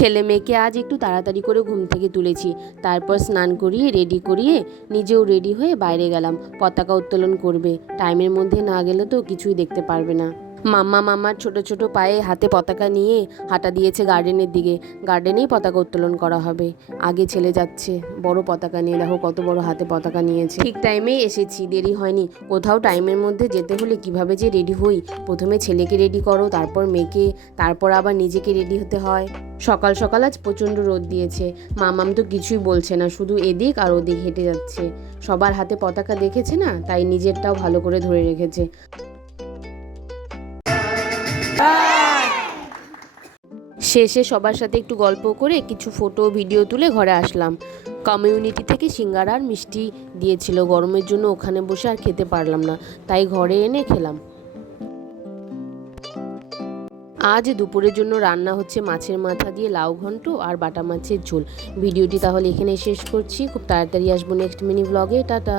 ছেলে মেয়েকে আজ একটু তাড়াতাড়ি করে ঘুম থেকে তুলেছি। তারপর স্নান করিয়ে রেডি করিয়ে নিজেও রেডি হয়ে বাইরে গেলাম। পতাকা উত্তোলন করবে। টাইমের মধ্যে না গেলে তো কিছুই দেখতে পারবে না। মাম্মা মামার ছোট ছোট পায়ে হাতে পতাকা নিয়ে হাঁটা দিয়েছে গার্ডেনের দিকে। গার্ডেনেই পতাকা উত্তোলন করা হবে। আগে ছেলে যাচ্ছে, বড় পতাকা নিয়ে। দেখো কত বড় হাতে পতাকা নিয়েছে। ঠিক টাইমেই এসেছি, দেরি হয়নি। কোথাও টাইমের মধ্যে যেতে হলে কীভাবে যে রেডি হই? প্রথমে ছেলেকে রেডি করো, তারপর মেয়েকে, তারপর আবার নিজেকে রেডি হতে হয়। সকাল সকাল আজ প্রচণ্ড রোদ দিয়েছে। মামাম তো কিছুই বলছে না, শুধু এদিক আর ওদিক হেঁটে যাচ্ছে। সবার হাতে পতাকা দেখেছে না? তাই নিজেরটাও ভালো করে ধরে রেখেছে। শেষে সবার সাথে একটু গল্প করে কিছু ফটো ভিডিও তুলে ঘরে আসলাম। কমিউনিটি থেকে সিঙ্গারা আর মিষ্টি দিয়েছিল। গরমের জন্য ওখানে বসে আর খেতে পারলাম না, তাই ঘরে এনে খেলাম। আজ দুপুরের জন্য রান্না হচ্ছে মাছের মাথা দিয়ে লাউ ঘন্ট আর বাটা মাছের ঝোল। ভিডিওটি তাহলে এখানে শেষ করছি। খুব তাড়াতাড়ি আসব নেক্সট মিনি ব্লগে টাটা!